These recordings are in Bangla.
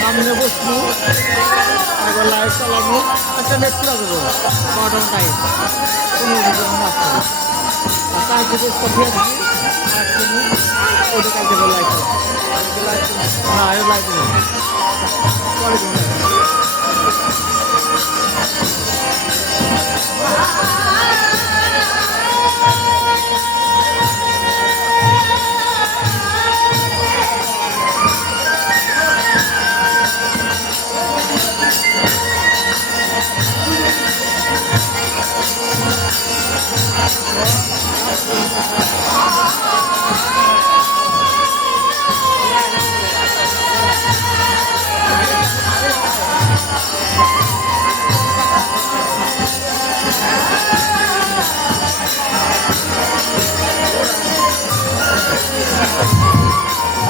সামনে বসবো আগে লাইট চালাবো একটা নেট পুরা দেবো মডার্ন টাইপ কোনো আসছে আর তার দিকে কফিয়া দিবি আর তুমি ওটা কাজ দেবো লাইট হ্যাঁ এই লাইট দেবো পরে দেবো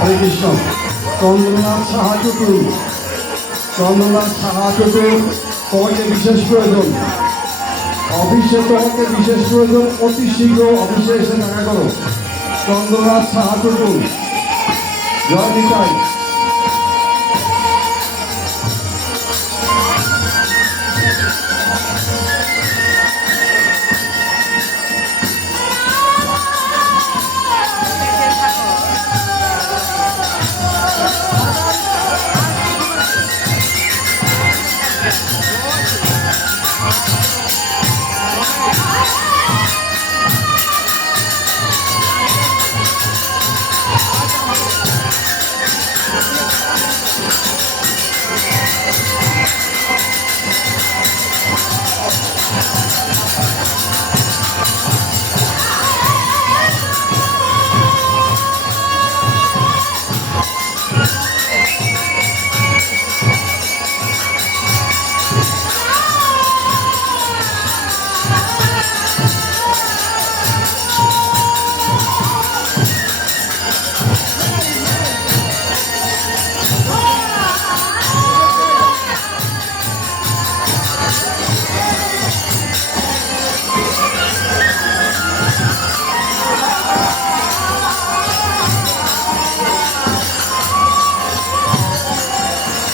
হরে কৃষ্ণ। চন্দ্রনাথ সাহা টুটুল, চন্দ্রনাথ সাহা টুটুল, তোমাকে বিশেষ প্রয়োজন, অফিসে তোমাকে বিশেষ প্রয়োজন, অতি শীঘ্র অফিসে এসে দেখা করো। চন্দ্রনাথ সাহা টুটুল, জয় নিতাই।